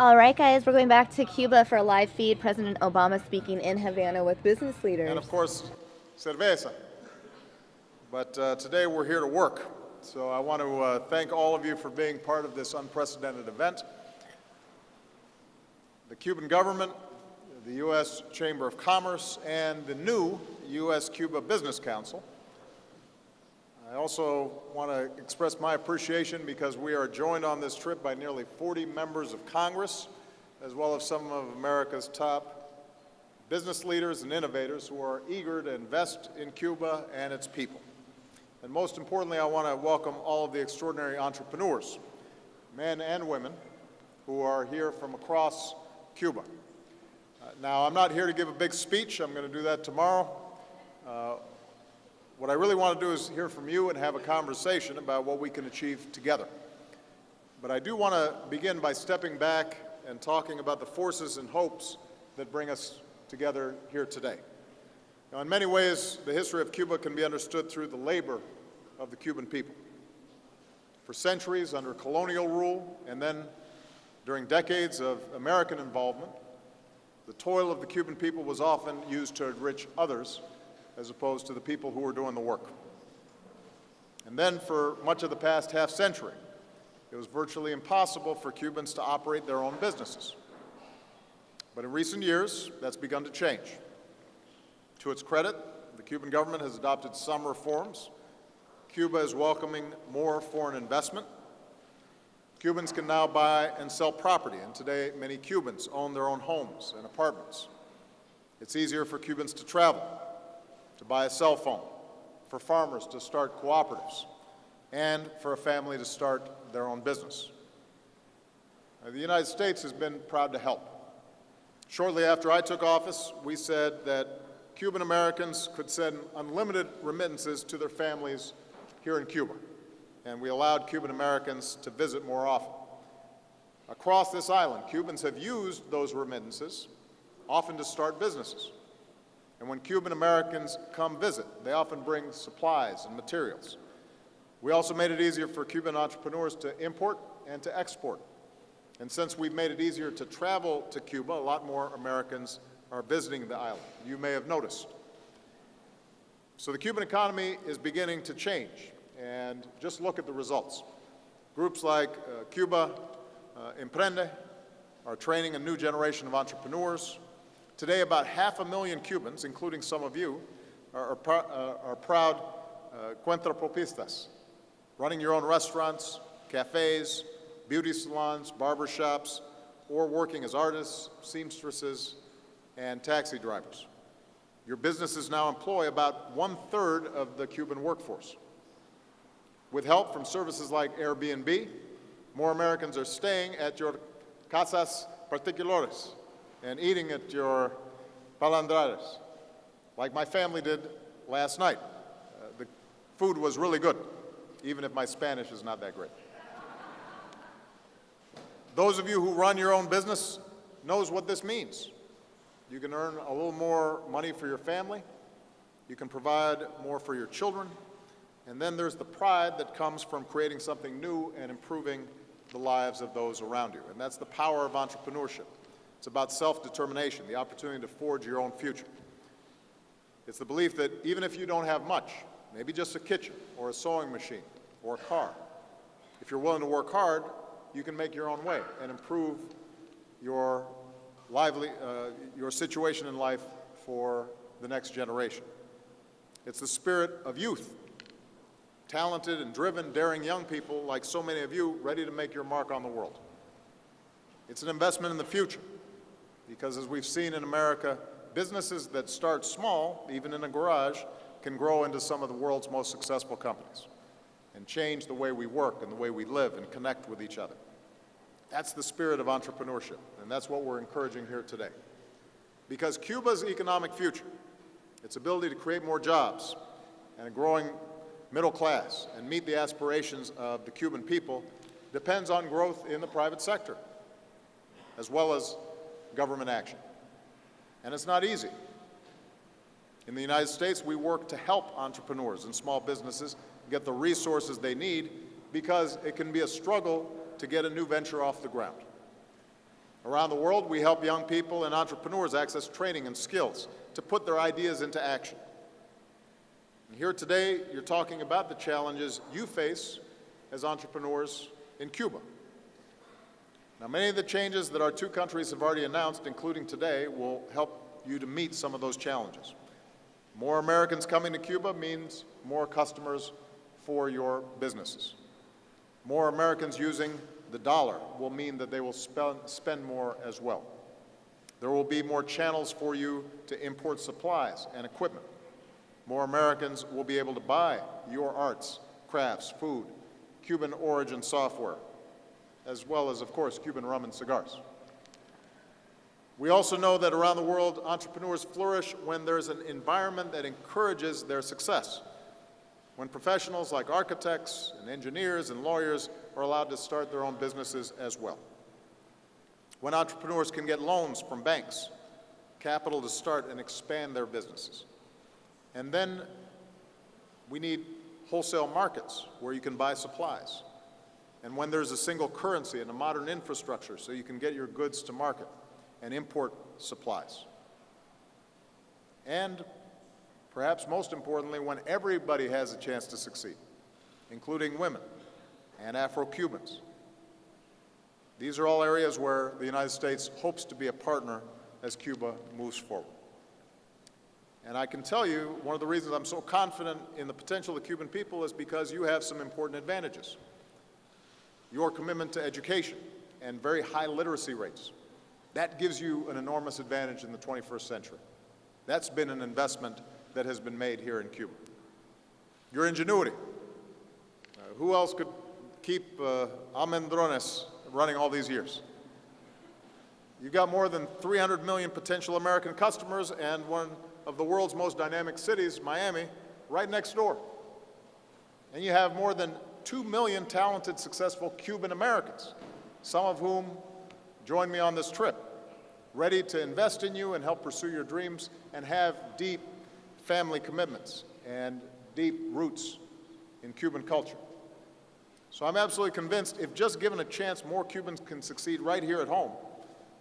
All right, guys, we're going back to Cuba for a live feed. President Obama speaking in Havana with business leaders. And of course, cerveza. But today we're here to work. So I want to thank all of you for being part of this unprecedented event. The Cuban government, the U.S. Chamber of Commerce, and the new US-Cuba Business Council. I also want to express my appreciation because we are joined on this trip by nearly 40 members of Congress, as well as some of America's top business leaders and innovators who are eager to invest in Cuba and its people. And most importantly, I want to welcome all of the extraordinary entrepreneurs, men and women, who are here from across Cuba. Now, I'm not here to give a big speech. I'm going to do that tomorrow. What I really want to do is hear from you and have a conversation about what we can achieve together. But I do want to begin by stepping back and talking about the forces and hopes that bring us together here today. Now, in many ways, the history of Cuba can be understood through the labor of the Cuban people. For centuries under colonial rule, and then during decades of American involvement, the toil of the Cuban people was often used to enrich others as opposed to the people who were doing the work. And then for much of the past half century, it was virtually impossible for Cubans to operate their own businesses. But in recent years, that's begun to change. To its credit, the Cuban government has adopted some reforms. Cuba is welcoming more foreign investment. Cubans can now buy and sell property, and today many Cubans own their own homes and apartments. It's easier for Cubans to travel, to buy a cell phone, for farmers to start cooperatives, and for a family to start their own business. The United States has been proud to help. Shortly after I took office, we said that Cuban Americans could send unlimited remittances to their families here in Cuba, and we allowed Cuban Americans to visit more often. Across this island, Cubans have used those remittances often to start businesses. And when Cuban Americans come visit, they often bring supplies and materials. We also made it easier for Cuban entrepreneurs to import and to export. And since we've made it easier to travel to Cuba, a lot more Americans are visiting the island. You may have noticed. So the Cuban economy is beginning to change, and just look at the results. Groups like Cuba Emprende are training a new generation of entrepreneurs. Today, about 500,000 Cubans, including some of you, are proud cuentapropistas, running your own restaurants, cafes, beauty salons, barber shops, or working as artists, seamstresses, and taxi drivers. Your businesses now employ about 1/3 of the Cuban workforce. With help from services like Airbnb, more Americans are staying at your casas particulares and eating at your palandrares, like my family did last night. The food was really good, even if my Spanish is not that great. Those of you who run your own business knows what this means. You can earn a little more money for your family, you can provide more for your children, and then there's the pride that comes from creating something new and improving the lives of those around you. And that's the power of entrepreneurship. It's about self-determination, the opportunity to forge your own future. It's the belief that even if you don't have much, maybe just a kitchen or a sewing machine or a car, if you're willing to work hard, you can make your own way and improve your situation in life for the next generation. It's the spirit of youth, talented and driven, daring young people like so many of you, ready to make your mark on the world. It's an investment in the future, because as we've seen in America, businesses that start small, even in a garage, can grow into some of the world's most successful companies and change the way we work and the way we live and connect with each other. That's the spirit of entrepreneurship, and that's what we're encouraging here today. Because Cuba's economic future, its ability to create more jobs and a growing middle class and meet the aspirations of the Cuban people, depends on growth in the private sector, as well as government action. And it's not easy. In the United States, we work to help entrepreneurs and small businesses get the resources they need, because it can be a struggle to get a new venture off the ground. Around the world, we help young people and entrepreneurs access training and skills to put their ideas into action. And here today, you're talking about the challenges you face as entrepreneurs in Cuba. Now, many of the changes that our two countries have already announced, including today, will help you to meet some of those challenges. More Americans coming to Cuba means more customers for your businesses. More Americans using the dollar will mean that they will spend more as well. There will be more channels for you to import supplies and equipment. More Americans will be able to buy your arts, crafts, food, Cuban origin software, as well as, of course, Cuban rum and cigars. We also know that around the world, entrepreneurs flourish when there's an environment that encourages their success. When professionals like architects and engineers and lawyers are allowed to start their own businesses as well. When entrepreneurs can get loans from banks, capital to start and expand their businesses. And then we need wholesale markets where you can buy supplies. And when there's a single currency and a modern infrastructure so you can get your goods to market and import supplies. And perhaps most importantly, when everybody has a chance to succeed, including women and Afro-Cubans. These are all areas where the United States hopes to be a partner as Cuba moves forward. And I can tell you, one of the reasons I'm so confident in the potential of the Cuban people is because you have some important advantages. Your commitment to education and very high literacy rates, that gives you an enormous advantage in the 21st century. That's been an investment that has been made here in Cuba. Your ingenuity. Who else could keep Almendrones running all these years? You've got more than 300 million potential American customers and one of the world's most dynamic cities, Miami, right next door. And you have more than 2 million talented, successful Cuban Americans, some of whom joined me on this trip, ready to invest in you and help pursue your dreams and have deep family commitments and deep roots in Cuban culture. So I'm absolutely convinced if just given a chance, more Cubans can succeed right here at home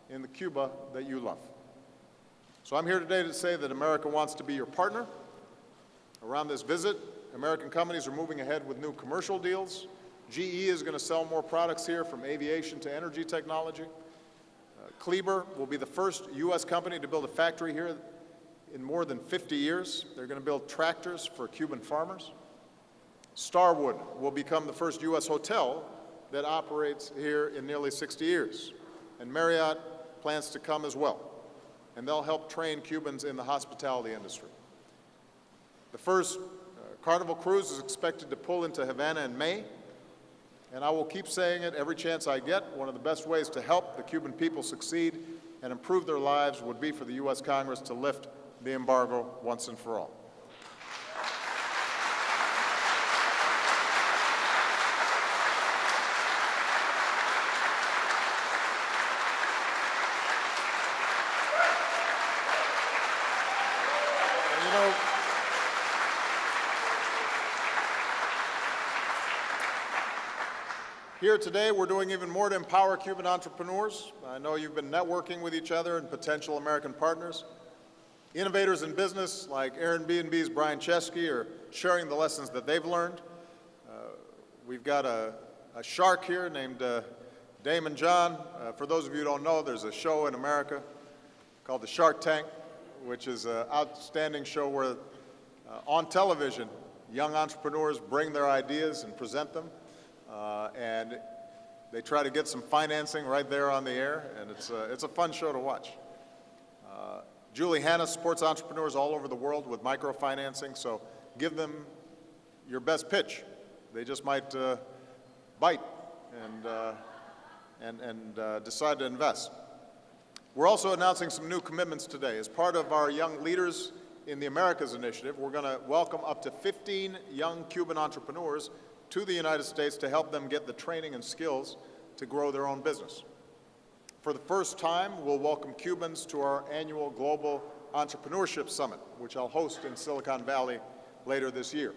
in the Cuba that you love. So I'm here today to say that America wants to be your partner. Around this visit, American companies are moving ahead with new commercial deals. GE is going to sell more products here, from aviation to energy technology. Kleber will be the first U.S. company to build a factory here in more than 50 years. They're going to build tractors for Cuban farmers. Starwood will become the first U.S. hotel that operates here in nearly 60 years. And Marriott plans to come as well. And they'll help train Cubans in the hospitality industry. The first Carnival cruise is expected to pull into Havana in May. And I will keep saying it every chance I get. One of the best ways to help the Cuban people succeed and improve their lives would be for the U.S. Congress to lift the embargo once and for all. And, you know, here today, we're doing even more to empower Cuban entrepreneurs. I know you've been networking with each other and potential American partners. Innovators in business like Airbnb's Brian Chesky are sharing the lessons that they've learned. We've got a shark here named Damon John. For those of you who don't know, there's a show in America called the Shark Tank, which is an outstanding show where on television, young entrepreneurs bring their ideas and present them. And they try to get some financing right there on the air, and it's a fun show to watch. Julie Hanna supports entrepreneurs all over the world with microfinancing, so give them your best pitch. They just might bite and decide to invest. We're also announcing some new commitments today. As part of our Young Leaders in the Americas initiative, we're going to welcome up to 15 young Cuban entrepreneurs to the United States to help them get the training and skills to grow their own business. For the first time, we'll welcome Cubans to our annual Global Entrepreneurship Summit, which I'll host in Silicon Valley later this year.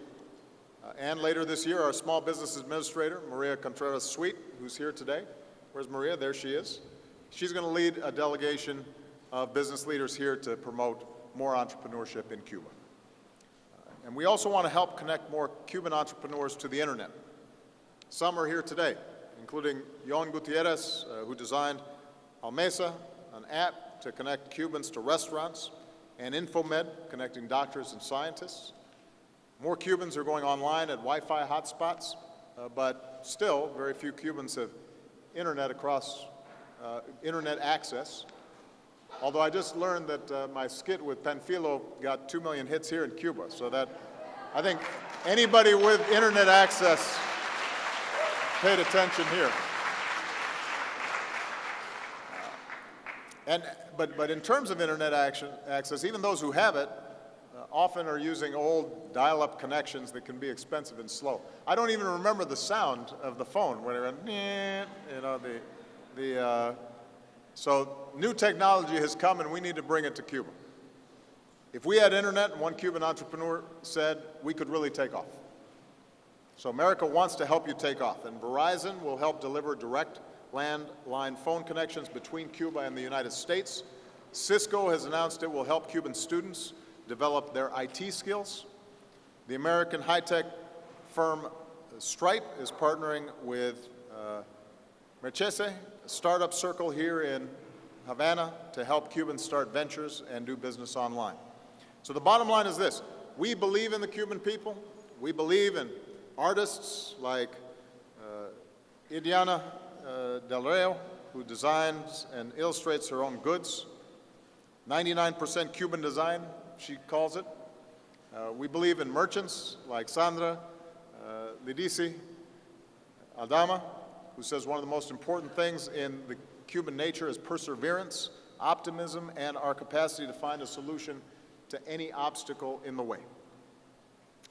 And later this year, our Small Business Administrator, Maria Contreras-Sweet, who's here today. Where's Maria? There she is. She's going to lead a delegation of business leaders here to promote more entrepreneurship in Cuba. And we also want to help connect more Cuban entrepreneurs to the internet. Some are here today, including Yon Gutierrez, who designed Almesa, an app to connect Cubans to restaurants, and Infomed, connecting doctors and scientists. More Cubans are going online at Wi-Fi hotspots, but still very few Cubans have internet access. Although I just learned that my skit with Panfilo got 2 million hits here in Cuba, so that I think anybody with internet access paid attention here. But in terms of internet access, even those who have it often are using old dial-up connections that can be expensive and slow. I don't even remember the sound of the phone when it went, you know, so new technology has come and we need to bring it to Cuba. If we had internet, and one Cuban entrepreneur said, we could really take off. So America wants to help you take off, and Verizon will help deliver direct landline phone connections between Cuba and the United States. Cisco has announced it will help Cuban students develop their IT skills. The American high-tech firm Stripe is partnering with Merchese, a startup circle here in Havana, to help Cubans start ventures and do business online. So the bottom line is this: we believe in the Cuban people. We believe in artists like Idiana Del Rio, who designs and illustrates her own goods. 99% Cuban design, she calls it. We believe in merchants like Sandra Lidisi Aldama, who says one of the most important things in the Cuban nature is perseverance, optimism, and our capacity to find a solution to any obstacle in the way.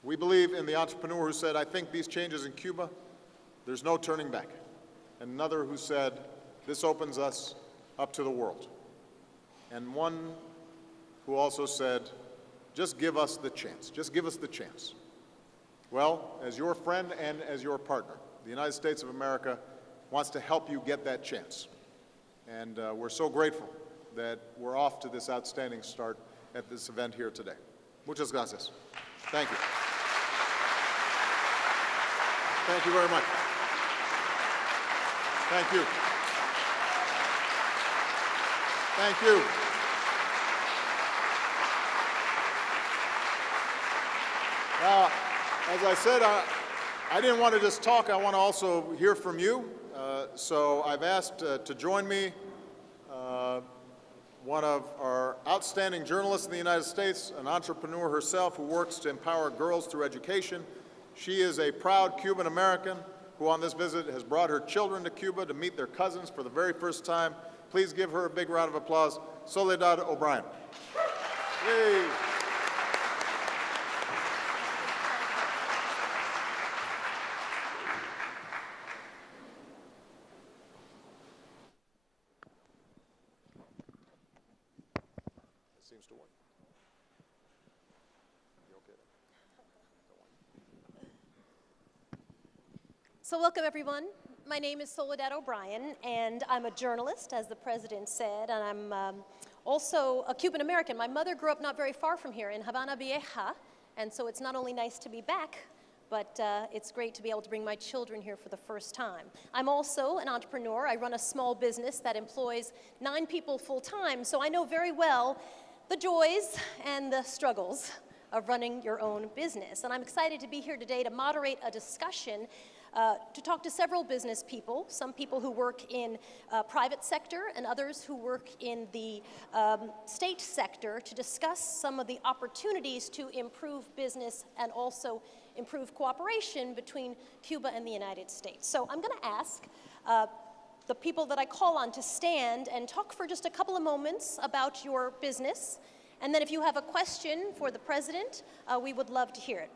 We believe in the entrepreneur who said, I think these changes in Cuba, there's no turning back. And another who said, this opens us up to the world. And one who also said, just give us the chance, just give us the chance. Well, as your friend and as your partner, the United States of America wants to help you get that chance. And we're so grateful that we're off to this outstanding start at this event here today. Muchas gracias. Thank you. Thank you very much. Thank you. Thank you. Now, as I said, I didn't want to just talk. I want to also hear from you. So I've asked to join me one of our outstanding journalists in the United States, an entrepreneur herself who works to empower girls through education. She is a proud Cuban American who on this visit has brought her children to Cuba to meet their cousins for the very first time. Please give her a big round of applause. Soledad O'Brien. Yay. Seems to work. You okay? So welcome, everyone. My name is Soledad O'Brien, and I'm a journalist, as the president said, and I'm also a Cuban American. My mother grew up not very far from here in Havana Vieja, and so it's not only nice to be back, but it's great to be able to bring my children here for the first time. I'm also an entrepreneur. I run a small business that employs 9 people full-time, so I know very well the joys and the struggles of running your own business. And I'm excited to be here today to moderate a discussion to talk to several business people, some people who work in private sector and others who work in the state sector, to discuss some of the opportunities to improve business and also improve cooperation between Cuba and the United States. So I'm going to ask the people that I call on to stand and talk for just a couple of moments about your business. And then if you have a question for the president, we would love to hear it.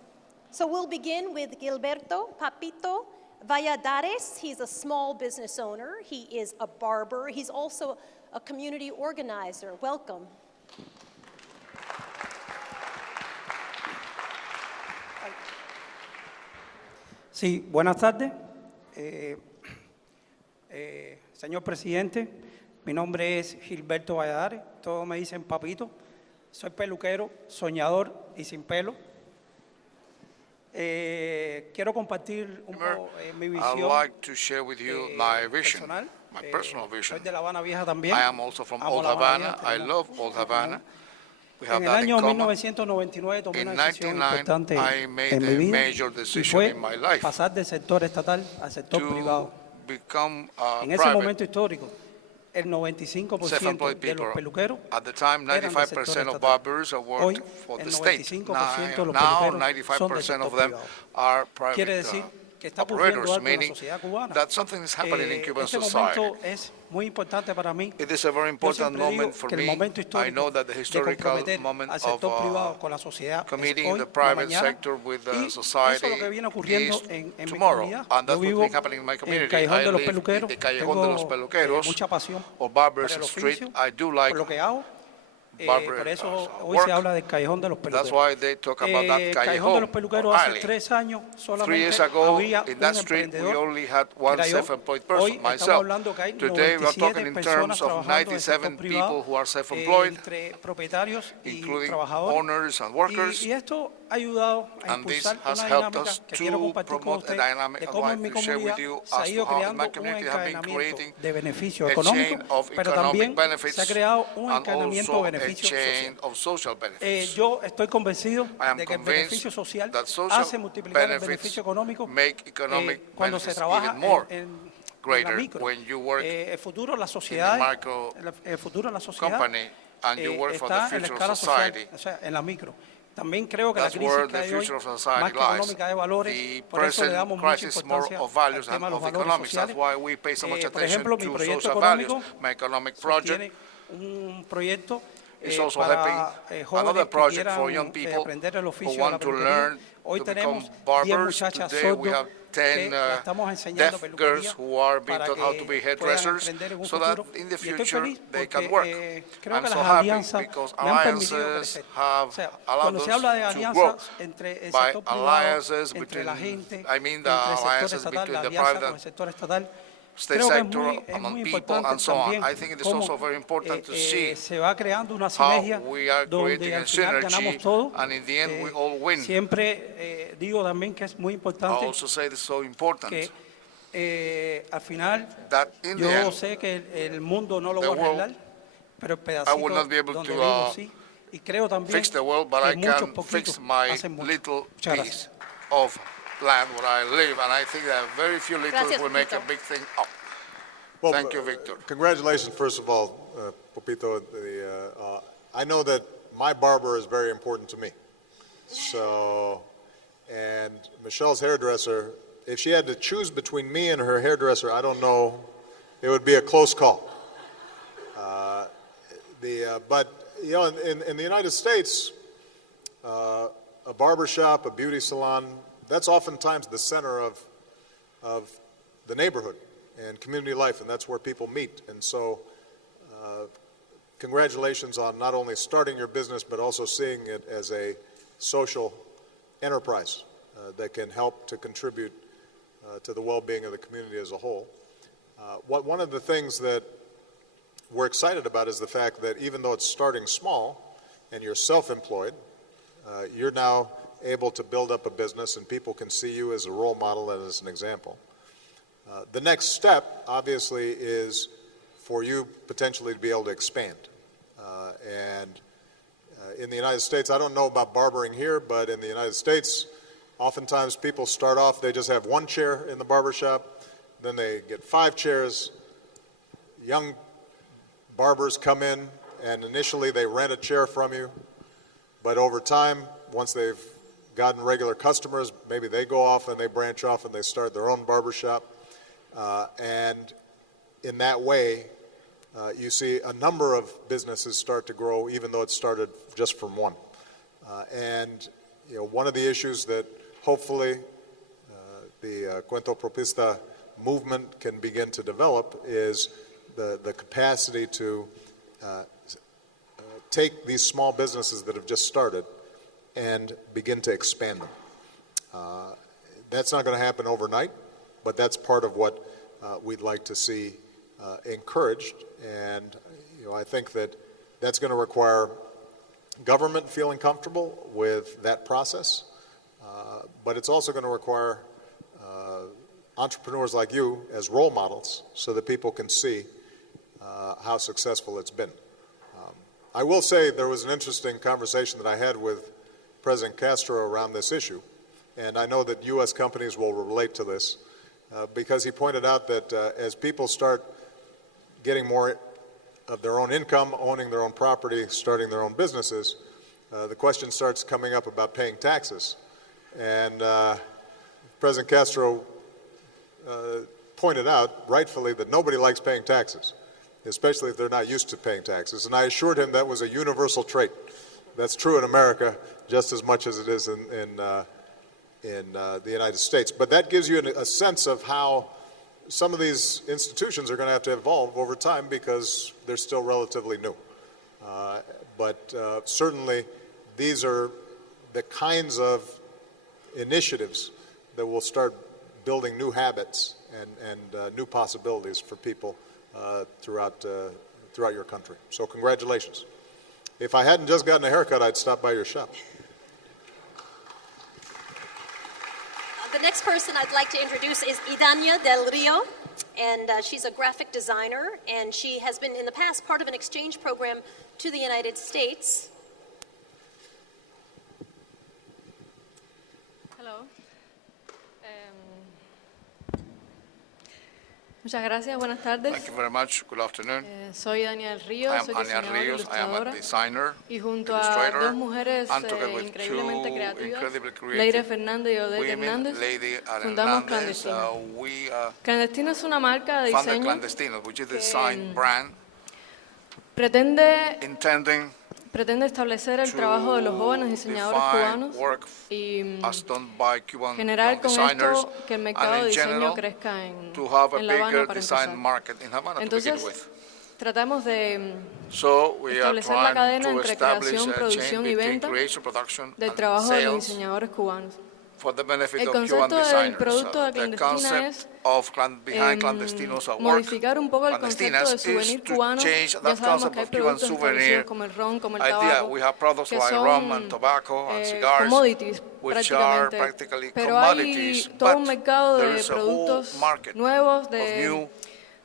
So we'll begin with Gilberto Papito Valladares. He's a small business owner. He is a barber. He's also a community organizer. Welcome. Sí, buenas tardes. Señor presidente, Mi nombre es Gilberto Valladares, todos me dicen papito. Soy peluquero, soñador y sin pelo. Quiero compartir un poco mi I'd visión like to share with you my vision, personal. my personal Soy vision. de La Habana Vieja también. I am also from Amo Old La Habana Havana. Vieja, I tenemos love mucho Old en común. Havana. We have En el that in año common. 1999 tomé una In decisión 1999, importante I made en mi a vida major y decision fue in my life pasar del sector estatal al sector privado. to become En ese private. momento histórico, el 95% Self-employed de los people. peluqueros At the time, eran del sector 95% of estatal. barbers Hoy, worked for el the state. 95% de los Now, peluqueros son del 95% sector of them privado. are Quiere private decir que está ocurriendo operators, algo en la meaning sociedad cubana. that something is happening in Cuban Este society. momento es muy importante para mí. It is a very Yo important siempre digo moment for que el me. momento I histórico know that the de historical comprometer moment al of sector privado con la sociedad es committing hoy, the no private mañana, sector with y the eso society es lo que viene ocurriendo is en mi tomorrow. comunidad. And Yo that's vivo what's happening in my en el community. Callejón I de los live in Peluqueros, the Callejón de los tengo Peluqueros, mucha pasión or por Barbers el Street. oficio, I do like por lo que hago. barber Por eso hoy work. se habla del Callejón de los Peluqueros. That's why they talk about that Callejón de los Callejón Peluqueros or hace alley. 3 años 3 solamente years ago, había in un that street, we emprendedor only had que one era yo. self-employed Hoy person, estamos myself. hablando que hay Today, we are talking 97 in personas terms of trabajando en el sector 97 privado, people who are self-employed, entre propietarios y including trabajadores. owners and workers. Y esto ha ayudado a And this impulsar has una helped dinámica us que quiero to compartir con promote a usted dynamic de I'd cómo en like mi to share comunidad with you se ha as ido to how in creando my un community have been encadenamiento creating de beneficio a económico, chain of pero economic también se ha benefits creado un and encadenamiento de also a beneficio chain social. of social benefits. Yo estoy convencido I am de que el convinced beneficio social that social hace multiplicar el benefits beneficio económico make economic cuando se benefits trabaja even more en la greater micro. when you work El futuro de las in a sociedades, micro el futuro de la sociedad company and you work for the está en la future escala of society. social, o sea, en la micro. También creo que la That's crisis where que the hay hoy, future of society más que lies. económica de valores, The por eso le present damos mucha crisis is more importancia of values al tema and de los of valores economics. sociales. That's why we pay so much Por attention ejemplo, mi to proyecto social values. económico My economic project sostiene un proyecto is also para helping jóvenes another que project quieran for young people aprender el who oficio de la want to peluquería. learn Hoy to tenemos become 10 barbers. muchachas Today we sordos have que 10 las estamos enseñando deaf girls peluquería who are being para taught how to be que puedan hairdressers emprender en un so that futuro. in the Y estoy future feliz they porque can work. creo I'm que so las happy alianzas because me han permitido alliances crecer. have O sea, allowed cuando se habla de us to grow. alianzas entre el By sector privado, alliances entre la between, gente, I mean the entre el sector alliances estatal, between la the alianza private con el sector estatal, state creo que sector es among muy people importante and so on. también I think it is cómo also very important to see se va creando una how sinergia we are donde creating al a final ganamos synergy todos. and in the end we all win. Siempre digo también que es muy I importante also say this is so important que al final that in the yo end sé que el mundo no lo the voy a world, arreglar, pero el I pedacito will not be able donde to vivo sí. Y creo también fix the world, but que I muchos can poquitos fix my hacen mucho. little Muchas piece gracias. of land where I live, and I think that very few little Gracias, will make a Pepito. big thing up. Well, Thank you, Victor. Congratulations, first of all, Popito. I know that my barber is very important to me. So, and Michelle's hairdresser, if she had to choose between me and her hairdresser, I don't know, it would be a close call. But, you know, in the United States, a barber shop, a beauty salon, that's oftentimes the center of the neighborhood and community life, and that's where people meet. And so, congratulations on not only starting your business, but also seeing it as a social enterprise that can help to contribute to the well-being of the community as a whole. One of the things that we're excited about is the fact that even though it's starting small and you're self-employed, you're now able to build up a business and people can see you as a role model and as an example. The next step, obviously, is for you potentially to be able to expand. In the United States, I don't know about barbering here, but in the United States, oftentimes people start off, they just have one chair in the barber shop, then they get 5 chairs. Young barbers come in, and initially they rent a chair from you, but over time, once they've gotten regular customers, maybe they go off and they branch off and they start their own barber shop. And in that way, you see a number of businesses start to grow, even though it started just from one. And you know, one of the issues that hopefully the Cuento Propista movement can begin to develop is the capacity to take these small businesses that have just started and begin to expand them. That's not going to happen overnight, but that's part of what we'd like to see encouraged, and I think that that's going to require government feeling comfortable with that process, but it's also going to require entrepreneurs like you as role models so that people can see how successful it's been. I will say there was an interesting conversation that I had with President Castro around this issue, and I know that U.S. companies will relate to this because he pointed out that as people start getting more of their own income, owning their own property, starting their own businesses, the question starts coming up about paying taxes. And President Castro pointed out, rightfully, that nobody likes paying taxes, especially if they're not used to paying taxes. And I assured him that was a universal trait. That's true in America just as much as it is in the United States. But that gives you a sense of how some of these institutions are going to have to evolve over time because they're still relatively new. But certainly these are the kinds of initiatives that will start building new habits and new possibilities for people throughout your country. So congratulations. If I hadn't just gotten a haircut, I'd stop by your shop. The next person I'd like to introduce is Idania Del Rio, and she's a graphic designer, and she has been in the past part of an exchange program to the United States. Hello. Muchas gracias, buenas tardes. Thank you very much. Good afternoon. Soy Daniel Ríos, I am soy Ania diseñadora Rios. I am a ilustradora designer, y junto a illustrator, dos mujeres and together with increíblemente two creativas, incredibly Leire creative Fernández y Odette women, Hernández, Lady and fundamos Hernandez. Clandestino. We Clandestino es una marca de founded diseño Clandestino, which is the design brand pretende establecer el to trabajo de los jóvenes diseñadores define cubanos work y as done by Cuban generar young con designers, esto que el mercado and de in diseño general crezca en to have a La Habana bigger para design empezar. market in Havana to begin Entonces, with. tratamos de So we are establecer la trying cadena to entre establish creación, a chain producción y between venta creation, production, del and trabajo de los sales diseñadores cubanos. for the benefit El of Cuban concepto del designers. producto de The Clandestina concept es of behind Clandestino's work, modificar un poco el concepto Clandestinas, de is souvenir to cubano. change Ya that sabemos concept que hay of Cuban productos souvenir establecidos como el ron, como el idea. tabaco, We have products que like son rum and tobacco and cigars, commodities which are prácticamente. practically Pero hay commodities, todo un but mercado there de is a whole productos market nuevos, of de new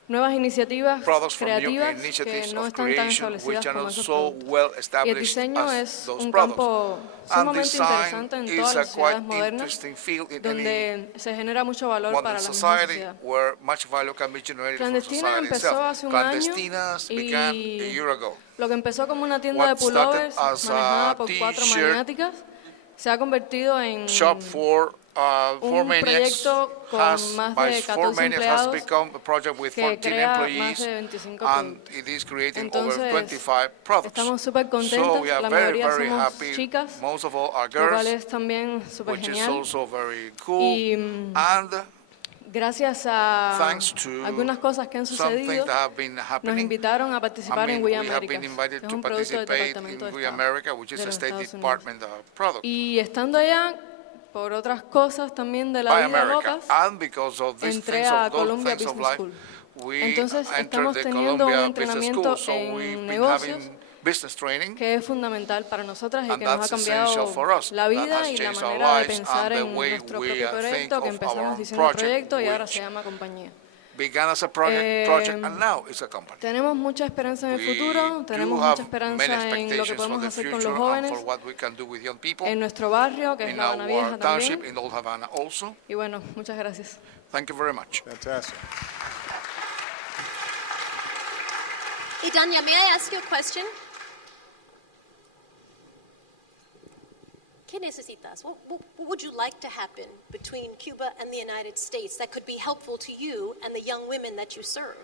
nuevas iniciativas products from new creativas que initiatives no of están tan creation establecidas which are como not esos so productos. well Y el established diseño as es those un products. campo And sumamente design interesante en todas is a las sociedades quite modernas, interesting field in any donde se genera mucho valor para modern la misma society sociedad. where much value can be generated from Clandestina society empezó itself. hace un año Clandestinas began a y year ago. lo que empezó como una tienda de What started pullovers as a manejada por 4 t-shirt maniáticas se ha convertido en Shop for four un maniacs proyecto con más by de four 14 maniacs has empleados become a project with que 14 crea más employees de 25 and productos. it is creating Entonces, over 25 products. estamos súper So contentas, we are la very, mayoría very somos happy. chicas, Most of all are lo cual girls, es también súper which is genial. also very cool. Y And gracias a thanks to algunas cosas que han some things sucedido, that have been nos happening, invitaron a participar en we We have Americas, been invited que es to un producto del participate Departamento de in We Estado America, which is de a los State Estados Unidos. Department product Y estando allá, por otras cosas también de la by vida America. locas, And because of these entré things, a of those Columbia things of Business life, School. we Entonces, entered estamos the teniendo un Columbia Business entrenamiento School, so we've en been negocios having business training, que es fundamental para nosotras y and que nos ha that's essential cambiado for us. la That vida has y la changed our manera de lives pensar and the en way nuestro we propio think proyecto, que of empezamos our diciendo project, proyecto y ahora which se llama compañía. began as a project and now it's a company. Tenemos mucha esperanza en el We futuro, tenemos do have mucha esperanza many en lo que expectations for podemos the hacer con future los and jóvenes, for what we can do with young people en nuestro barrio, que es in La Habana our Vieja township, también. in Old Havana also. Y bueno, muchas gracias. Thank you very much. Fantastic. Idania, may I ask you a question? ¿Qué necesitas? What would you like to happen between Cuba and the United States that could be helpful to you and the young women that you serve?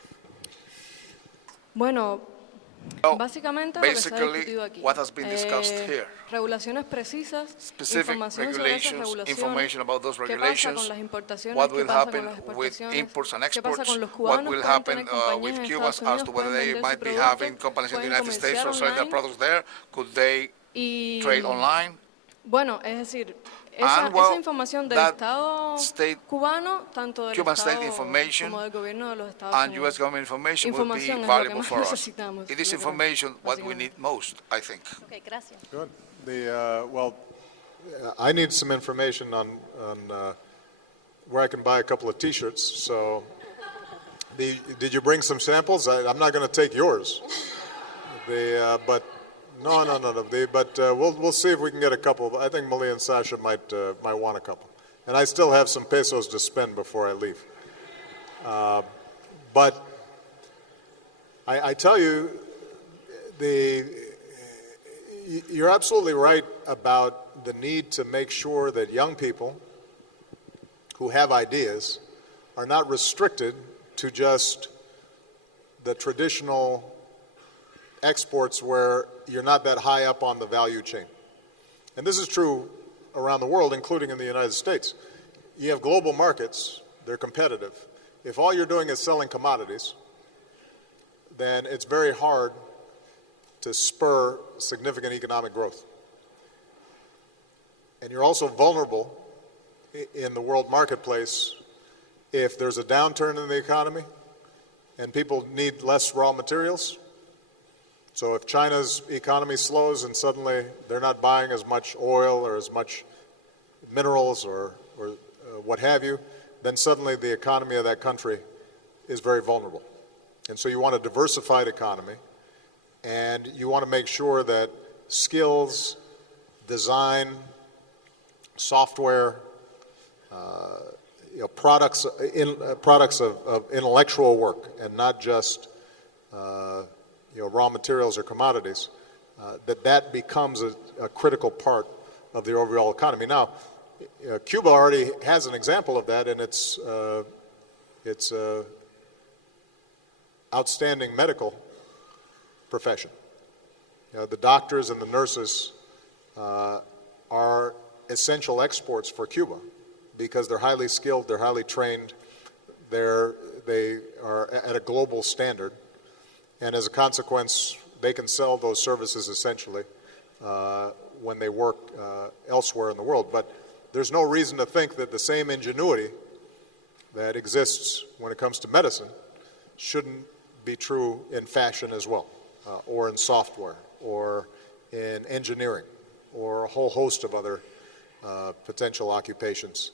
Bueno, Well, básicamente lo que se ha basically, discutido aquí. what has been discussed here. Regulaciones precisas, Specific información sobre esas regulations, regulaciones, information about those qué pasa regulations, con las importaciones, what qué will pasa con happen las with exportaciones, imports and qué pasa exports, con los what cubanos, will pueden happen tener compañías with en Cuba Estados as Unidos, to whether pueden they vender might su be producto, having companies in the pueden United States comerciar or selling their online. products there. Could they Y trade online? bueno, es decir, esa información del that Estado state, cubano, tanto del Cuban Estado state information como del gobierno de los Estados and Unidos. U.S. government information will be Información es lo que valuable más for us. necesitamos, It is yo creo, information what we básicamente. need most, I think. Okay, gracias. Good. I need some information on where I can buy a couple of T-shirts. So, did you bring some samples? I'm not going to take yours. But no. But we'll see if we can get a couple. I think Malia and Sasha might want a couple. And I still have some pesos to spend before I leave. But I tell you, you're absolutely right about the need to make sure that young people who have ideas are not restricted to just the traditional exports where you're not that high up on the value chain. And this is true around the world, including in the United States. You have global markets, they're competitive. If all you're doing is selling commodities, then it's very hard to spur significant economic growth. And you're also vulnerable in the world marketplace if there's a downturn in the economy and people need less raw materials. So if China's economy slows and suddenly they're not buying as much oil or as much minerals or what have you, then suddenly the economy of that country is very vulnerable. And so you want a diversified economy, and you want to make sure that skills, design, software, products of intellectual work, and not just raw materials or commodities, that becomes a critical part of the overall economy. Now, Cuba already has an example of that in its outstanding medical profession. The doctors and the nurses are essential exports for Cuba because they're highly skilled, they're highly trained, they are at a global standard, and as a consequence, they can sell those services essentially when they work elsewhere in the world. But there's no reason to think that the same ingenuity that exists when it comes to medicine shouldn't be true in fashion as well, or in software, or in engineering, or a whole host of other potential occupations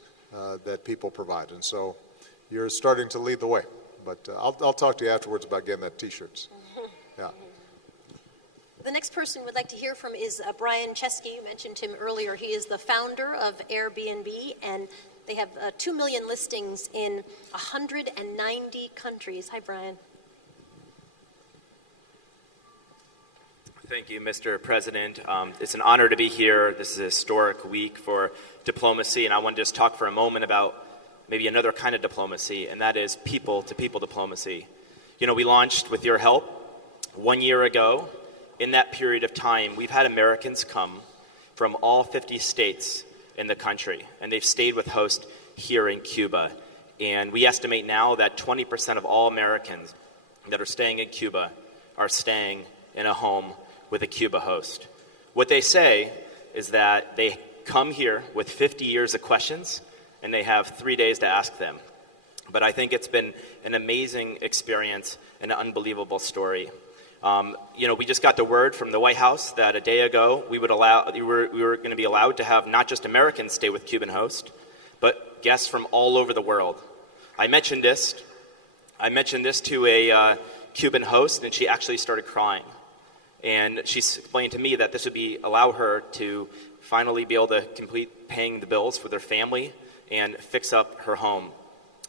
that people provide. And so you're starting to lead the way. But I'll talk to you afterwards about getting that T-shirts. Yeah. The next person we'd like to hear from is Brian Chesky. You mentioned him earlier. He is the founder of Airbnb, and they have 2 million listings in 190 countries. Hi, Brian. Thank you, Mr. President. It's an honor to be here. This is a historic week for diplomacy, and I want to just talk for a moment about maybe another kind of diplomacy, and that is people-to-people diplomacy. We launched with your help 1 year ago. In that period of time, we've had Americans come from all 50 states in the country, and they've stayed with host here in Cuba. And we estimate now that 20% of all Americans that are staying in Cuba are staying in a home with a Cuba host. What they say is that they come here with 50 years of questions, and they have 3 days to ask them. But I think it's been an amazing experience and an unbelievable story. We just got the word from the White House that a day ago we were going to be allowed to have not just Americans stay with Cuban host, but guests from all over the world. I mentioned this to a Cuban host, and she actually started crying. And she explained to me that this would allow her to finally be able to complete paying the bills for their family and fix up her home.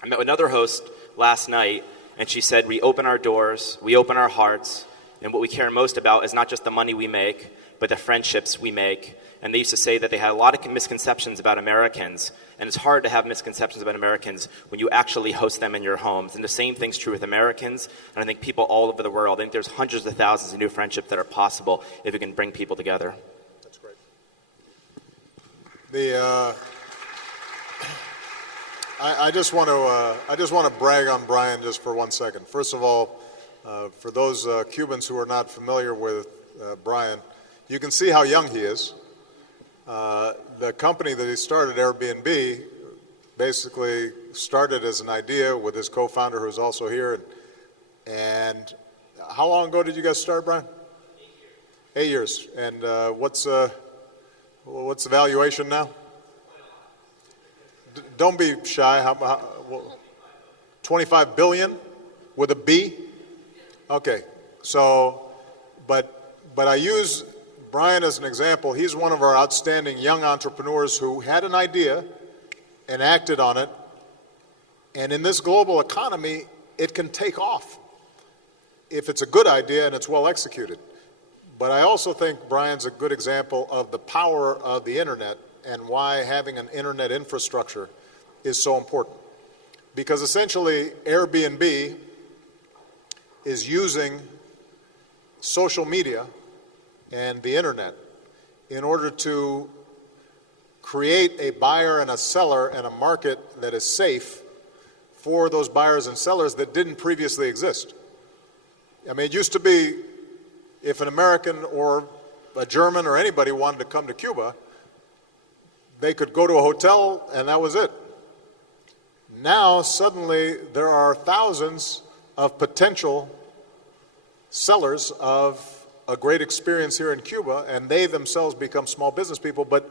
I met another host last night, and she said, we open our doors, we open our hearts, and what we care most about is not just the money we make, but the friendships we make. And they used to say that they had a lot of misconceptions about Americans, and it's hard to have misconceptions about Americans when you actually host them in your homes. And the same thing's true with Americans, and I think people all over the world. I think there's hundreds of thousands of new friendships that are possible if we can bring people together. That's great. I just want to brag on Brian just for 1 second. First of all, for those Cubans who are not familiar with Brian, you can see how young he is. The company that he started, Airbnb, basically started as an idea with his co-founder, who's also here. And how long ago did you guys start, Brian? 8 years. And what's the valuation now? Don't be shy. 25 billion with a B? Okay. So, but I use Brian as an example. He's one of our outstanding young entrepreneurs who had an idea and acted on it. And in this global economy, it can take off if it's a good idea and it's well executed. But I also think Brian's a good example of the power of the internet and why having an internet infrastructure is so important. Because essentially, Airbnb is using social media and the internet in order to create a buyer and a seller and a market that is safe for those buyers and sellers that didn't previously exist. I mean, it used to be if an American or a German or anybody wanted to come to Cuba, they could go to a hotel and that was it. Now, suddenly, there are thousands of potential sellers of a great experience here in Cuba, and they themselves become small business people, but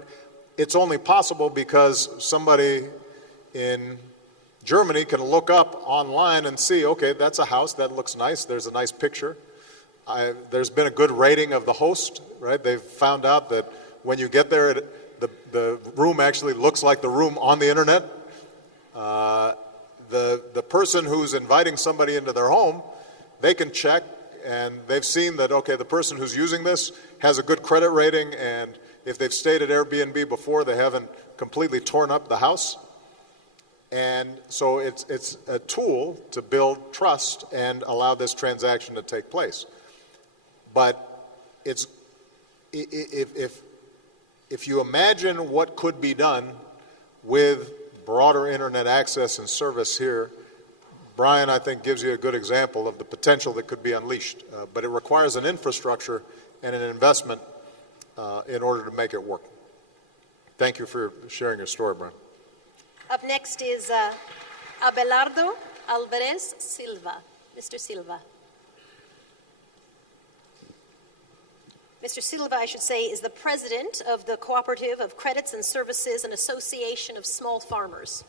it's only possible because somebody in Germany can look up online and see, okay, that's a house, that looks nice, there's a nice picture. There's been a good rating of the host, right? They've found out that when you get there, the room actually looks like the room on the internet. The person who's inviting somebody into their home, they can check, and they've seen that, okay, the person who's using this has a good credit rating, and if they've stayed at Airbnb before, they haven't completely torn up the house. And so it's a tool to build trust and allow this transaction to take place. But it's if you imagine what could be done with broader internet access and service here, Brian, I think, gives you a good example of the potential that could be unleashed. But it requires an infrastructure and an investment in order to make it work. Thank you for sharing your story, Brian. Up next is Abelardo Alvarez Silva. Mr. Silva. Mr. Silva, I should say, is the president of the Cooperative of Credits and Services and Association of Small Farmers.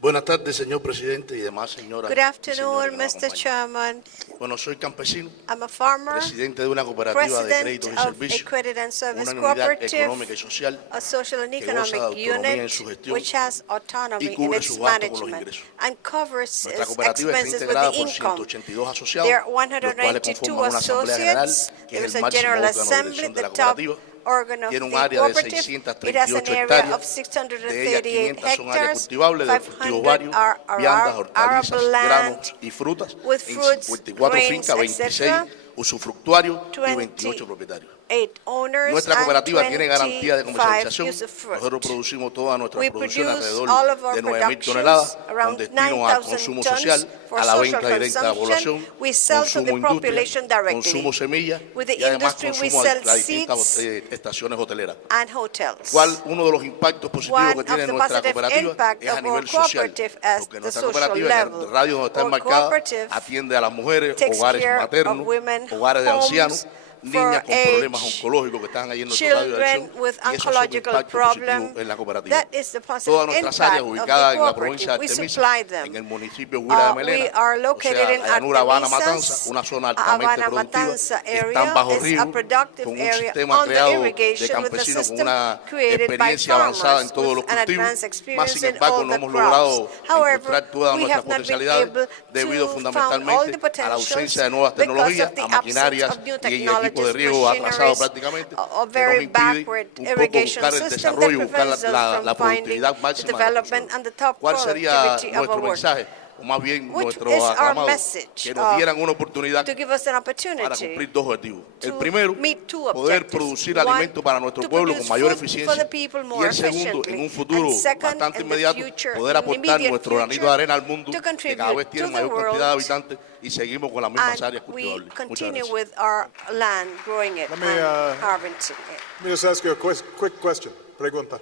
Buenas tardes, señor presidente y demás señoras. Good afternoon, Mr. Chairman. Bueno, soy campesino, I'm a farmer, presidente de una cooperativa de créditos y president of a servicios, credit and service una unidad cooperative, económica y social a social and que goza de economic autonomía en unit su gestión which has autonomy y in cubre its sus gastos con los management ingresos. and covers Nuestra its cooperativa está expenses with integrada the por income. 182 asociados, There are los cuales 192 conforman una asamblea general, associates. que There es is el a máximo general órgano de assembly, dirección de the la top cooperativa. organ of Tiene un the área de cooperative. 638 It has an area hectáreas, of de ellas 638 500 son áreas hectares, cultivables de cultivos 500 varios, are viandas, hortalizas, arable land granos y frutas, with en fruits, 54 grains, fincas, 26 etc., usufructuarios y 28 propietarios. 8 owners Nuestra and cooperativa tiene garantía de 25 comercialización. usufruct. Nosotros producimos toda nuestra We producción produce alrededor all of our de 9.000 productions, toneladas con around destino al 9,000 consumo tons social, for a la social venta directa a la consumption. población, We sell to the consumo population industria, directly. consumo semilla With the y además industry, we consumo sell a las distintas seeds estaciones hoteleras. and hotels. Uno de los impactos positivos One que tiene of the nuestra positive cooperativa impact es a of our nivel social, cooperative as porque the nuestra social cooperativa en level. el radio donde está Our enmarcada cooperative atiende a las mujeres, takes hogares care maternos, of women, hogares de homes ancianos, niñas con for problemas age, oncológicos que están ahí en nuestro radio de children acción, with y eso es un oncological impacto positivo problem. en la cooperativa. That is the positive Todas nuestras impact áreas of ubicadas the en la provincia de cooperative. We Artemisa, supply them. en el municipio Huila de Melena, We are o located sea, in la llanura Havana Artemisas, Matanza, una zona altamente Havana productiva, Matanza están area bajo is río, a productive con un area sistema on the creado de irrigation with a campesinos con system una created by experiencia avanzada en farmers todos los with an cultivos. advanced Más experience sin in embargo, all no the hemos crops. logrado However, encontrar todas we nuestras have not been potencialidades able debido to found all the fundamentalmente a la potentials ausencia de nuevas because tecnologías, of the a absence maquinarias of new y equipos de technologies, riego atrasados machineries, prácticamente, a que nos very impide backward un poco irrigation buscar el system desarrollo y that buscar prevents us la from finding productividad the máxima de nuestro development suelo. and the top ¿Cuál sería productivity of nuestro our work. mensaje? o más bien which nuestro is our aclamado, message, que nos dieran una oportunidad to give us an para opportunity cumplir dos objetivos. El to primero, meet two poder objectives. producir One, alimentos para nuestro to pueblo con produce mayor food for eficiencia. the people Y more el segundo, efficiently. en un futuro And second, bastante in the inmediato, future, poder in the aportar immediate nuestro granito de future, arena al mundo, to que cada vez contribute tiene to the mayor cantidad de world, habitantes y seguimos con las mismas áreas and we cultivables. Muchas continue gracias. with our land, growing it Let me, and harvesting it. Let me just ask you a quick question. Pregunta.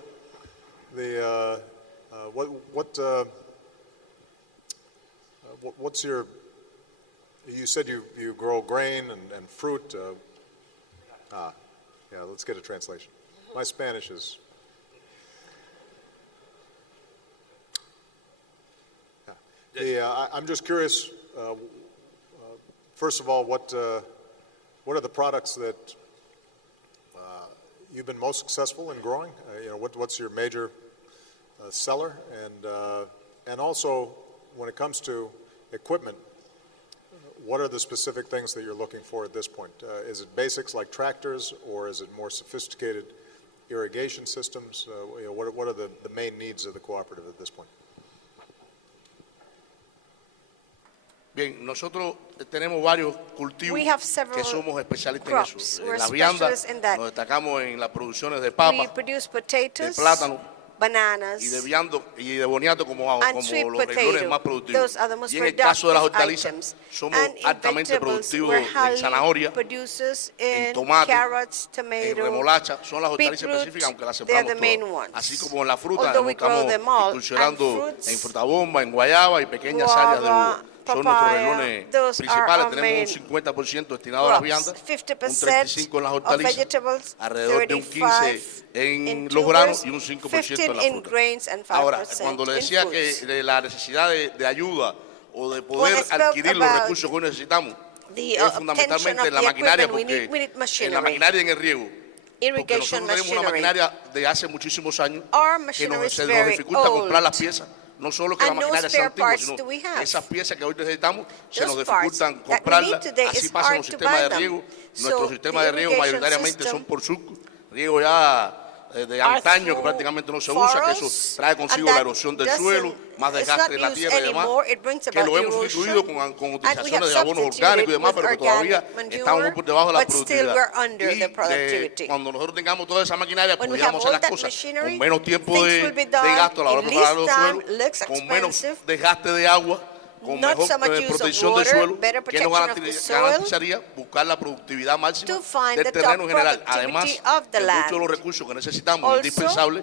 What's your? You said you grow grain and fruit. Yeah. Let's get a translation. My Spanish is. Yeah. I'm just curious. First of all, what are the products that you've been most successful in growing? What's your major seller? And also, when it comes to equipment, what are the specific things that you're looking for at this point? Is it basics like tractors, or is it more sophisticated irrigation systems? What are the main needs of the cooperative at this point? Bien, nosotros tenemos varios cultivos We have several que somos especialistas en crops. eso. We're En las viandas specialists in that. nos destacamos en las producciones de We papa, produce de potatoes, plátano bananas, y de boniato como and sweet los renglones más potato. productivos. Those are the most Y en el caso de las productive hortalizas, items. somos And in altamente vegetables, productivos we're en highly zanahoria, producers en in tomate, carrots, en tomato, remolacha. Son las hortalizas beetroot. específicas, aunque las They're sembramos the main todas. ones. Así como en la fruta, Although we grow estamos them all, incursionando and fruits, en frutabomba, en guayaba y pequeñas áreas de guava, uva. Son nuestros papaya, renglones those are principales. our Tenemos main un 50% destinado a las crops. viandas, un 50% 35% en las of hortalizas, vegetables, alrededor de un 35% 15% en in los granos tubers, y un 5% 15% en la in fruta. grains and 5% Ahora, cuando le decía in que fruits. de la necesidad de ayuda o de When poder I spoke adquirir los about recursos que hoy necesitamos, the es fundamentalmente obtention en la of the maquinaria, equipment, porque we need en la machinery. maquinaria y en el riego. Porque Irrigation nosotros tenemos una machinery. maquinaria de hace muchísimos años Our que machinery is se nos very dificulta comprar old. las piezas. No solo que la And no maquinaria sea spare antigua, parts sino do we que have. esas piezas que hoy necesitamos se Those nos parts dificultan that we need comprarlas. today, Así it's pasa en hard los to sistemas buy de them. riego. So Nuestros sistemas de the riego irrigation mayoritariamente system son por surco. Riego ya de antaño que prácticamente no se usa, que eso trae consigo la erosión del suelo, más desgaste de la tierra y demás, que lo hemos sustituido con utilizaciones de abonos orgánicos y demás, pero que todavía estamos por debajo de la productividad. Cuando nosotros tengamos toda esa maquinaria, pudiéramos hacer las cosas con menos tiempo de gasto a la hora de preparar los suelos, con menos desgaste de agua, con mejor protección del suelo, que nos garantizaría buscar la productividad máxima del terreno en general. Además, que muchos de los recursos que necesitamos, indispensables,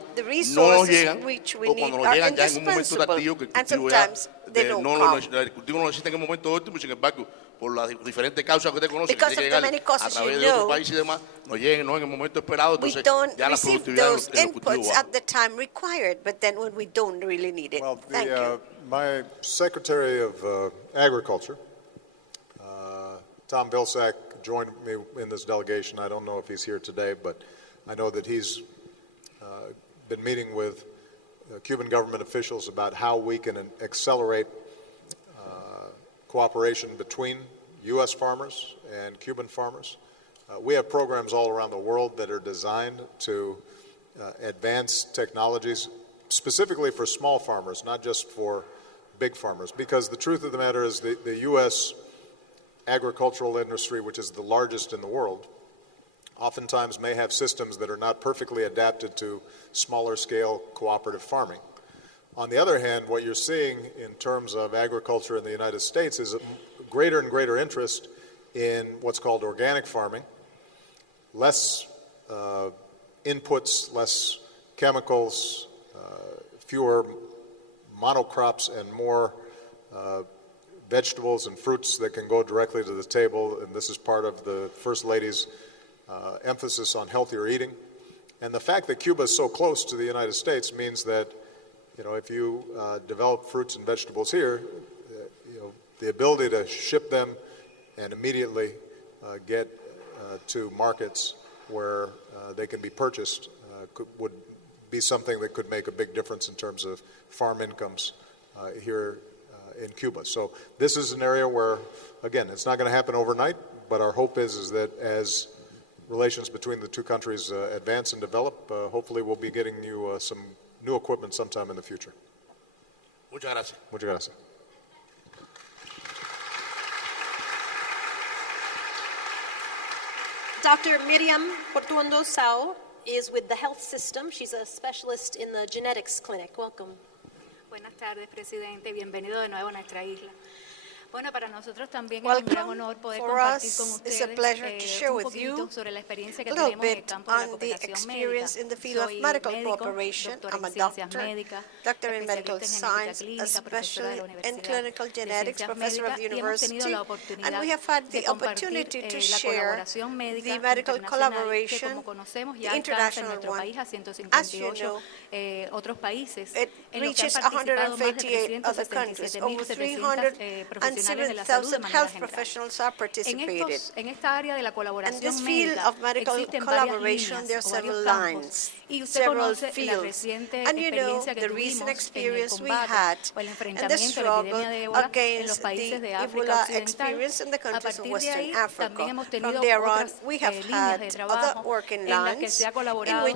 no nos llegan, o cuando nos llegan ya en un momento tardío, que el cultivo ya el cultivo no necesita en el momento óptimo, y sin embargo, por las diferentes causas que usted conoce, que tiene que llegar a través de otro país y demás, nos lleguen no en el momento esperado, entonces ya la productividad those en los cultivos inputs at the time required, but then when we don't really need it. Well, Thank you. My Secretary of Agriculture, Tom Vilsack, joined me in this delegation. I don't know if he's here today, but I know that he's been meeting with Cuban government officials about how we can accelerate cooperation between U.S. farmers and Cuban farmers. We have programs all around the world that are designed to advance technologies specifically for small farmers, not just for big farmers, because the truth of the matter is the U.S. agricultural industry, which is the largest in the world, oftentimes may have systems that are not perfectly adapted to smaller scale cooperative farming. On the other hand, what you're seeing in terms of agriculture in the United States is a greater and greater interest in what's called organic farming, less inputs, less chemicals, fewer monocrops, and more vegetables and fruits that can go directly to the table. And this is part of the First Lady's emphasis on healthier eating. And the fact that Cuba is so close to the United States means that, if you develop fruits and vegetables here, the ability to ship them and immediately get to markets where they can be purchased would be something that could make a big difference in terms of farm incomes here in Cuba. So this is an area where, again, it's not going to happen overnight, but our hope is that as relations between the two countries advance and develop, hopefully we'll be getting you some new equipment sometime in the future. Muchas gracias. Muchas gracias. Dr. Miriam Portuondo Sao is with the health system. She's a specialist in the genetics clinic. Welcome. Buenas tardes, presidente. Bienvenido de nuevo a nuestra isla. Bueno, para nosotros también es un gran honor poder compartir con ustedes un poquito sobre la experiencia que tenemos en el campo de la cooperación médica. Soy médico, doctora en ciencias médicas, especialista en genética clínica, profesora de la Universidad de Ciencias Médicas, y hemos tenido la oportunidad de compartir la colaboración médica internacional que, como conocemos, ya alcanza en nuestro país a 158 otros países, en los que han participado más de 367.700 profesionales de la salud de manera general. En esta área de la colaboración médica existen varias líneas o varios campos, y usted conoce la reciente experiencia que tuvimos en el combate o el enfrentamiento a la epidemia de ébola en los países de África Occidental. A partir de ahí también hemos tenido otras líneas de trabajo en las que se ha colaborado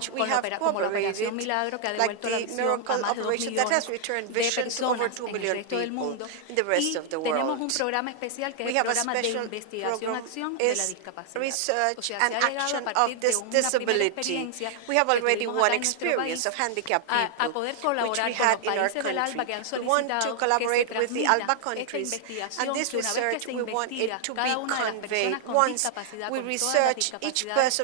como la Operación Milagro, que ha devuelto la visión a más de 2 millones de personas en el resto del mundo, y tenemos un programa especial que es el programa de investigación-acción de la discapacidad. O sea, se ha llegado a partir de una primera experiencia que tuvimos acá en nuestro país a poder colaborar con los países del ALBA que han solicitado que se transmita esta investigación, que una vez que se investiga cada una de las personas con discapacidad, con todas las discapacidades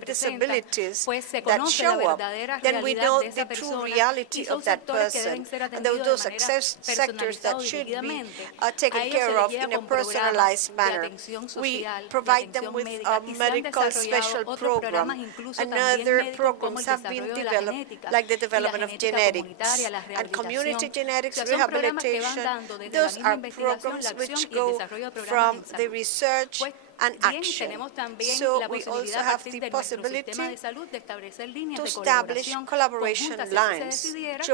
que se presentan, pues se conoce la verdadera realidad de esa persona, y son sectores que deben ser atendidos de manera personalizada y dirigidamente. A ellos se les llega con programas de atención social, de atención médica, y se han desarrollado otros programas incluso también médicos, como el desarrollo de la genética, y la genética comunitaria, la rehabilitación. O sea, son programas que van dando desde la misma investigación, la acción y el desarrollo de programas en salud. Bien, tenemos también la posibilidad a partir de nuestro sistema de salud de establecer líneas de colaboración conjuntas si se decidiera,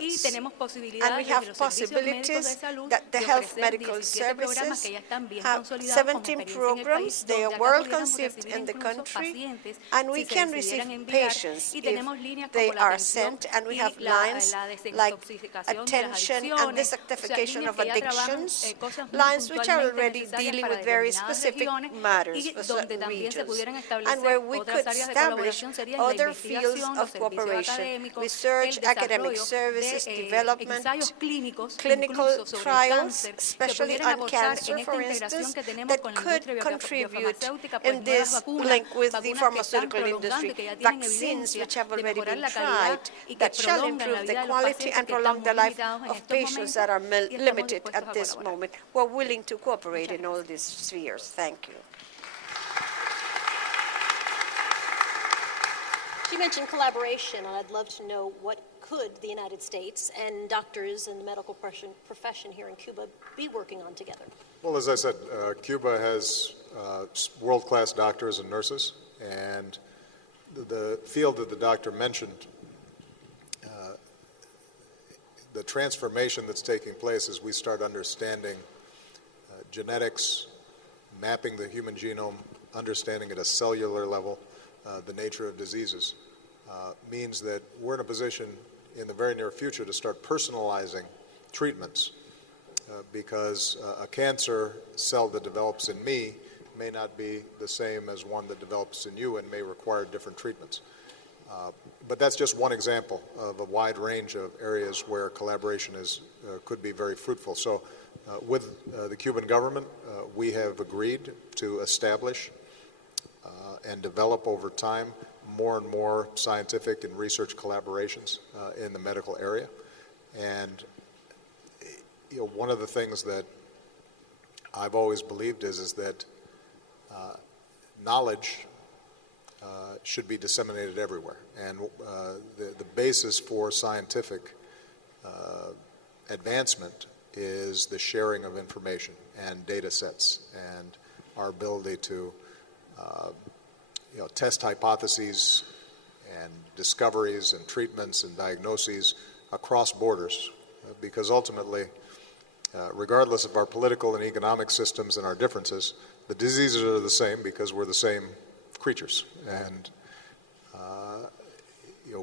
y tenemos posibilidades desde los servicios médicos de salud de ofrecer 17 programas que ya están bien consolidados como experiencia en el país, donde acá pudiéramos recibir incluso pacientes si se decidieran enviar, y tenemos líneas como la atención y la desintoxicación de las adicciones, o sea, líneas que ya trabajan cosas muy puntualmente necesarias para determinadas regiones, y donde también se pudieran establecer otras áreas de colaboración serían la investigación, los servicios académicos, el desarrollo de ensayos clínicos, incluso sobre el cáncer, que pudieran aportar en esta integración que tenemos con la industria biofarmacéutica, pues nuevas vacunas que están prolongando y que ya tienen evidencia de mejorar la calidad y que prolongan la vida de los pacientes que están muy limitados en estos momentos, y estamos dispuestos a colaborar. We're willing to cooperate in all these spheres. Thank you. You mentioned collaboration, and I'd love to know what could the United States and doctors in the medical profession here in Cuba be working on together? Well, as I said, Cuba has world-class doctors and nurses, and the field that the doctor mentioned, the transformation that's taking place as we start understanding genetics, mapping the human genome, understanding at a cellular level the nature of diseases, means that we're in a position in the very near future to start personalizing treatments, because a cancer cell that develops in me may not be the same as one that develops in you and may require different treatments. But that's just one example of a wide range of areas where collaboration could be very fruitful. So with the Cuban government, we have agreed to establish and develop over time more and more scientific and research collaborations in the medical area. And one of the things that I've always believed is that knowledge should be disseminated everywhere. And the basis for scientific advancement is the sharing of information and data sets and our ability to test hypotheses and discoveries and treatments and diagnoses across borders, because ultimately, regardless of our political and economic systems and our differences, the diseases are the same because we're the same creatures. And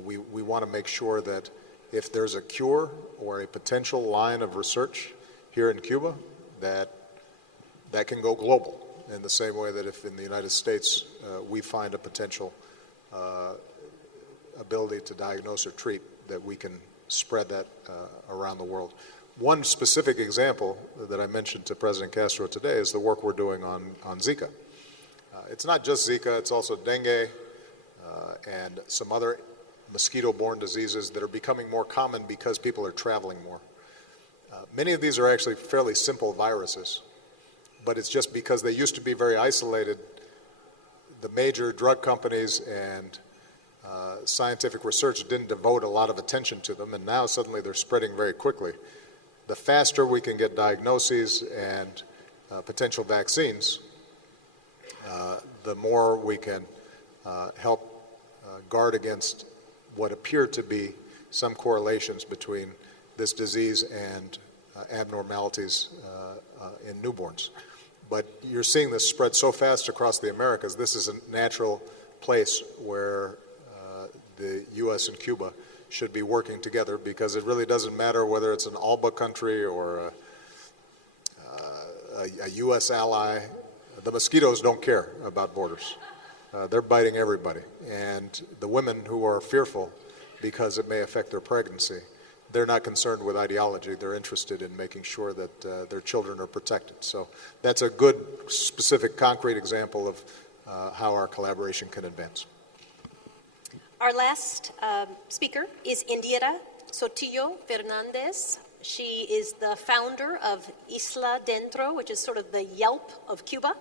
we want to make sure that if there's a cure or a potential line of research here in Cuba, that can go global. in the same way that if in the United States we find a potential ability to diagnose or treat, that we can spread that around the world. One specific example that I mentioned to President Castro today is the work we're doing on Zika. It's not just Zika, it's also dengue and some other mosquito-borne diseases that are becoming more common because people are traveling more. Many of these are actually fairly simple viruses, but it's just because they used to be very isolated. The major drug companies and scientific research didn't devote a lot of attention to them, and now suddenly they're spreading very quickly. The faster we can get diagnoses and potential vaccines, the more we can help guard against what appear to be some correlations between this disease and abnormalities in newborns. But you're seeing this spread so fast across the Americas. This is a natural place where the U.S. and Cuba should be working together, because it really doesn't matter whether it's an ALBA country or a U.S. ally. The mosquitoes don't care about borders. They're biting everybody. And the women who are fearful because it may affect their pregnancy, they're not concerned with ideology. They're interested in making sure that their children are protected. So that's a good, specific, concrete example of how our collaboration can advance. Our last speaker is Indira Sotillo Fernandez. She is the founder of Isla Dentro, which is sort of the Yelp of Cuba.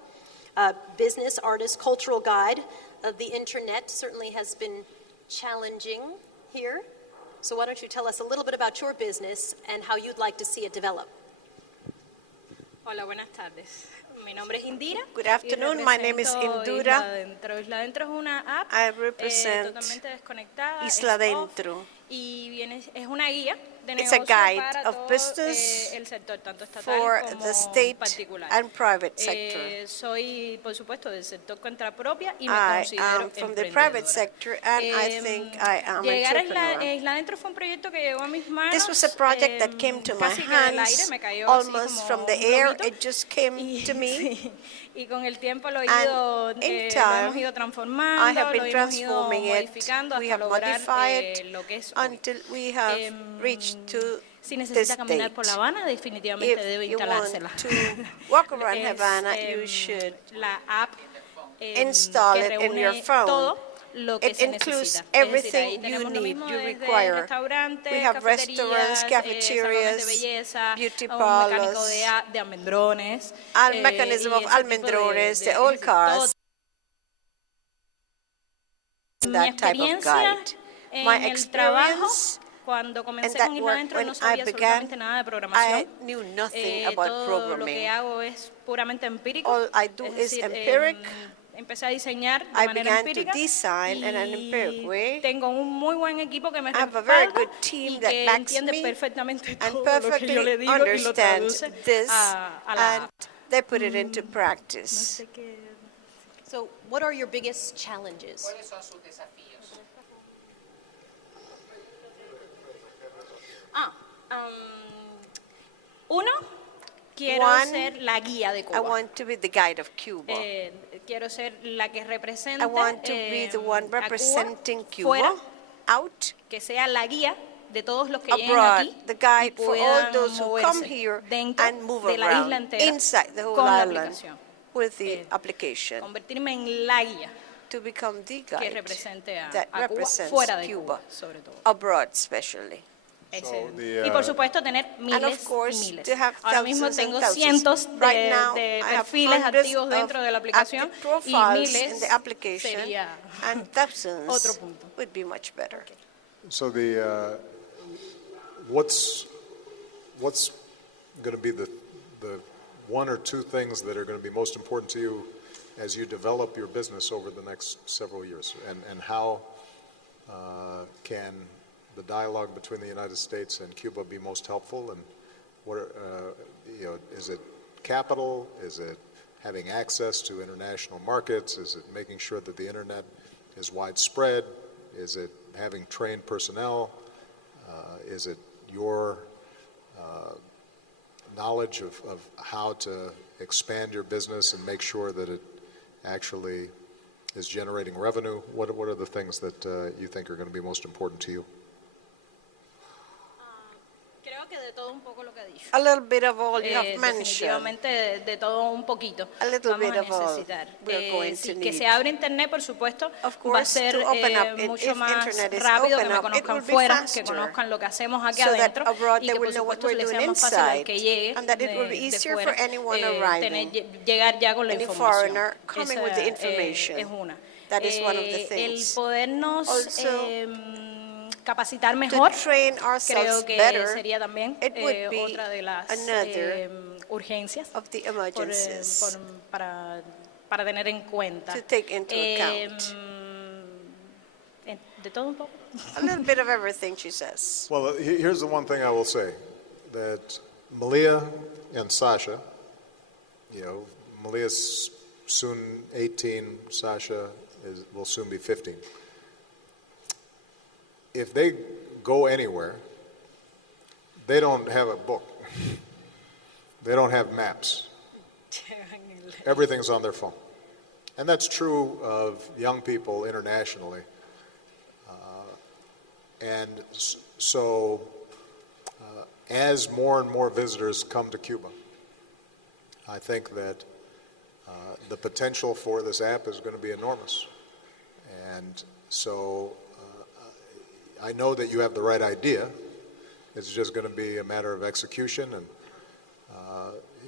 Business, artist, cultural guide. The internet certainly has been challenging here. So why don't you tell us a little bit about your business and how you'd like to see it develop? Hola, buenas tardes. Mi nombre es Indira. Good afternoon. My name is Indira. Isla Dentro es una app I represent totalmente desconectada. Isla Dentro. Y es una guía de It's a negocio guide para of todo business el sector, tanto estatal for como the state particular. and private sector. Soy, por supuesto, del sector cuenta propia y me I considero am from the private emprendedora. sector, and I think I am an Llegar a entrepreneur. Isla Dentro fue un proyecto que llegó a mis manos. This was a project that came to my casi que del aire, hands, me cayó así almost como from the un air. globito. It just came to me. Sí. Y con el tiempo lo, In lo time, hemos ido transformando, I have lo been hemos ido transforming it. modificando We hasta have lograr modified lo que es hoy. until we have reached to Si this necesita caminar state. por La Habana, definitivamente If debe you want instalársela. to walk around Es, Havana, you should la app install que it in your reúne phone. todo lo que It se includes necesita. Es decir, ahí everything you tenemos lo need, mismo you desde require. restaurantes, We have restaurants, cafeterías, cafeterias, salones de belleza, beauty un mecánico parlors, de almendrones, al mechanism y of ese tipo almendrones, the es old decir, cars, Mi that type of experiencia guide. My en el trabajo, experience cuando in comencé that con Isla work, Dentro when no I sabía began, absolutamente nada de I programación. knew nothing about Todo lo programming. que hago es puramente empírico. All I do Es is decir, empiric. empecé a diseñar de I manera began to empírica design in an empiric y way. tengo un muy buen equipo que me I have a very respalda good team y that que backs entiende me perfectamente and todo lo que yo le perfectly digo y lo understand traduce this, a la and app. they put it into No practice. sé qué. So what are your biggest challenges? ¿Cuáles son sus desafíos? Uno, quiero One, ser la guía de I Cuba. want to be the guide of Cuba. Quiero ser la que represente I want to be the one a Cuba representing fuera, Cuba out, que sea la guía de todos los que lleguen abroad, aquí the y guide for all puedan those who come moverse here dentro and move de la isla around entera inside the whole con la island aplicación. with the application, Convertirme en la guía to become the que guide represente a that Cuba represents fuera de Cuba, Cuba, sobre todo. abroad especially. Y por supuesto tener miles And of course, y miles. to have Ahora mismo thousands and tengo thousands. cientos Right now, de I have perfiles hundreds activos of dentro de la aplicación active y profiles in miles the application, sería and thousands otro punto. would be much better. So the what's going to be the one or two things that are going to be most important to you as you develop your business over the next several years, and how can the dialogue between the United States and Cuba be most helpful, and what is it capital, is it having access to international markets, is it making sure that the internet is widespread, is it having trained personnel, is it your knowledge of how to expand your business and make sure that it actually is generating revenue? What are the things that you think are going to be most important to you? A little bit of all you have mentioned. Definitivamente de todo un poquito. A little Vamos bit a of all necesitar. we're going to Que need. se abra internet, por supuesto, Of va a course, ser to open up, mucho if más internet is rápido, que open me up, it conozcan will be fuera, que faster, conozcan lo que hacemos aquí so that adentro abroad y they que por will know what supuesto we're le sea doing más fácil al inside, que llegue and that it will be de easier for fuera anyone arriving, llegar ya con la any información. foreigner coming with the information. Es una. That is one of the El things. podernos Also, capacitar mejor, to train ourselves creo que better, sería también it would be otra de las another urgencias of the emergencies para tener en cuenta. to take into account. De todo un poco. A little bit of everything, she says. Well, here's the one thing I will say, that Malia and Sasha, Malia's soon 18, Sasha will soon be 15. If they go anywhere, they don't have a book. They don't have maps. Everything's on their phone. And that's true of young people internationally. And so as more and more visitors come to Cuba, I think that the potential for this app is going to be enormous. And so I know that you have the right idea. It's just going to be a matter of execution, and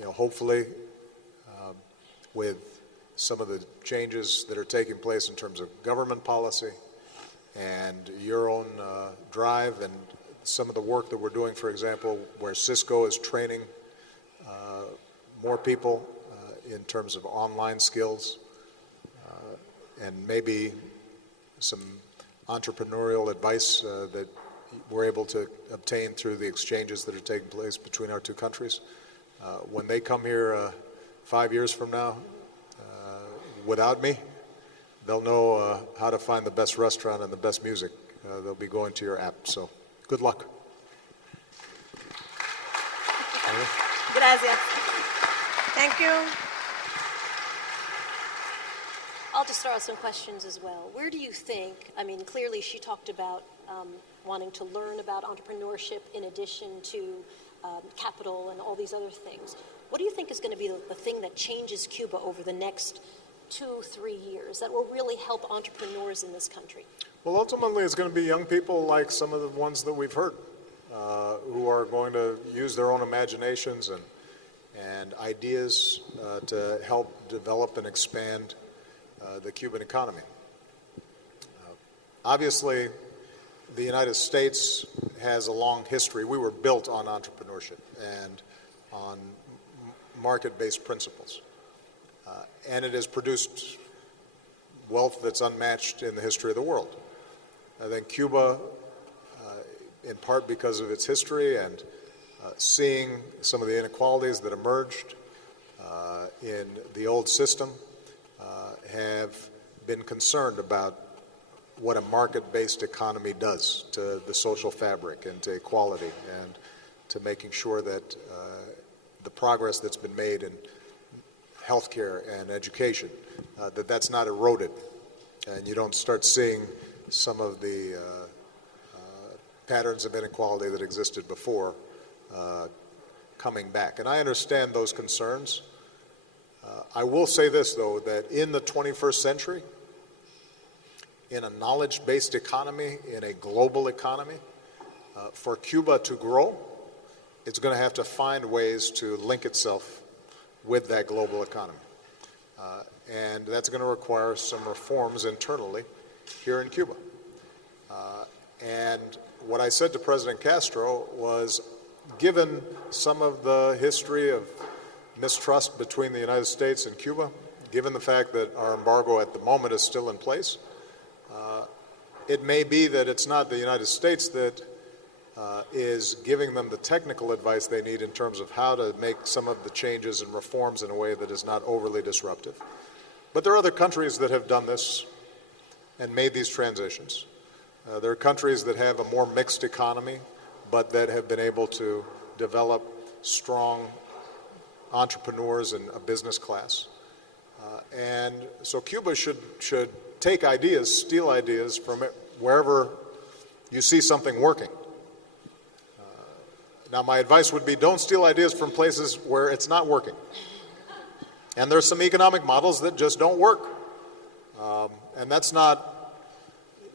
hopefully with some of the changes that are taking place in terms of government policy and your own drive and some of the work that we're doing, for example, where Cisco is training more people in terms of online skills and maybe some entrepreneurial advice that we're able to obtain through the exchanges that are taking place between our two countries. When they come here 5 years from now, without me, they'll know how to find the best restaurant and the best music. They'll be going to your app. So, good luck. Gracias. Thank you. I'll just throw out some questions as well. Where do you think, clearly she talked about wanting to learn about entrepreneurship in addition to capital and all these other things. What do you think is going to be the thing that changes Cuba over the next 2-3 years that will really help entrepreneurs in this country? Well, ultimately, it's going to be young people like some of the ones that we've heard, who are going to use their own imaginations and ideas to help develop and expand the Cuban economy. Obviously, the United States has a long history. We were built on entrepreneurship and on market-based principles. And it has produced wealth that's unmatched in the history of the world. I think Cuba, in part because of its history and seeing some of the inequalities that emerged in the old system, have been concerned about what a market-based economy does to the social fabric and to equality and to making sure that the progress that's been made in healthcare and education, that's not eroded, and you don't start seeing some of the patterns of inequality that existed before coming back. And I understand those concerns. I will say this, though, that in the 21st century, in a knowledge-based economy, in a global economy, for Cuba to grow, it's going to have to find ways to link itself with that global economy. And that's going to require some reforms internally here in Cuba. And what I said to President Castro was, given some of the history of mistrust between the United States and Cuba, given the fact that our embargo at the moment is still in place, it may be that it's not the United States that is giving them the technical advice they need in terms of how to make some of the changes and reforms in a way that is not overly disruptive. But there are other countries that have done this and made these transitions. There are countries that have a more mixed economy, but that have been able to develop strong entrepreneurs in a business class. And so Cuba should take ideas, steal ideas from wherever you see something working. Now, my advice would be don't steal ideas from places where it's not working. And there's some economic models that just don't work. And that's not,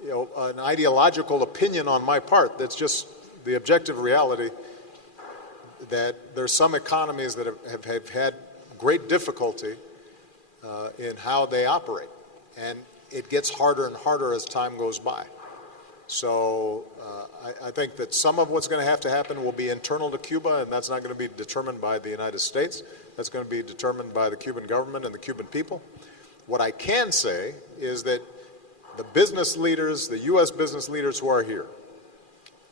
an ideological opinion on my part. That's just the objective reality that there's some economies that have had great difficulty in how they operate. And it gets harder and harder as time goes by. So I think that some of what's going to happen will be internal to Cuba, and that's not going to be determined by the United States. That's going to be determined by the Cuban government and the Cuban people. What I can say is that the business leaders, the U.S. business leaders who are here,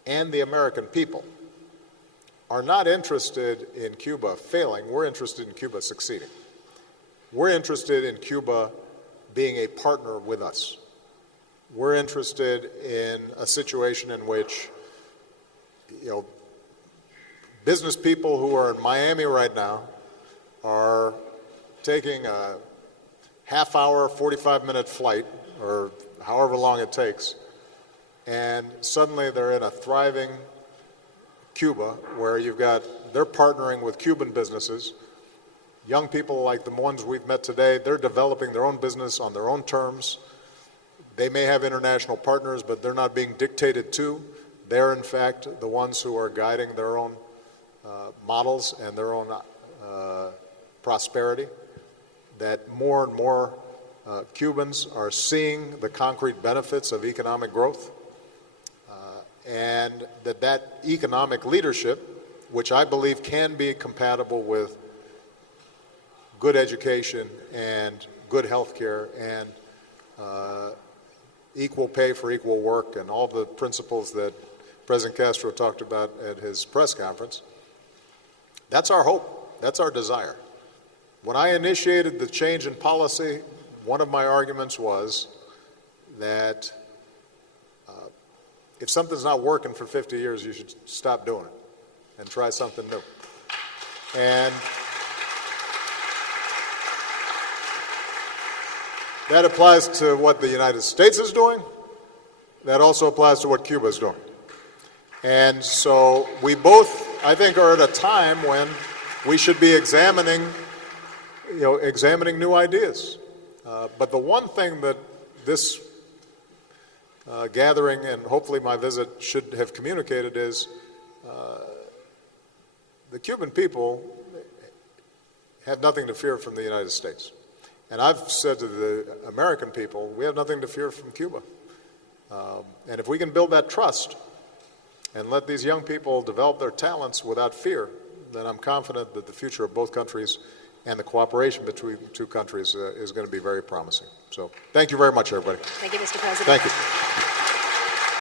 and the American people are not interested in Cuba failing. We're interested in Cuba succeeding. We're interested in Cuba being a partner with us. We're interested in a situation in which, business people who are in Miami right now are taking a half-hour, 45-minute flight, or however long it takes, and suddenly they're in a thriving Cuba where they're partnering with Cuban businesses. Young people like the ones we've met today, they're developing their own business on their own terms. They may have international partners, but they're not being dictated to. They're, in fact, the ones who are guiding their own models and their own prosperity. That more and more Cubans are seeing the concrete benefits of economic growth, and that economic leadership, which I believe can be compatible with good education and good health care and equal pay for equal work and all the principles that President Castro talked about at his press conference, that's our hope, that's our desire. When I initiated the change in policy, one of my arguments was that if something's not working for 50 years, you should stop doing it and try something new. And that applies to what the United States is doing. That also applies to what Cuba is doing. And so we both, I think, are at a time when we should be examining new ideas. But the one thing that this gathering and hopefully my visit should have communicated is the Cuban people have nothing to fear from the United States. And I've said to the American people, we have nothing to fear from Cuba. And if we can build that trust and let these young people develop their talents without fear, then I'm confident that the future of both countries and the cooperation between two countries is going to be very promising. So thank you very much, everybody. Thank you, Mr. President. Thank you.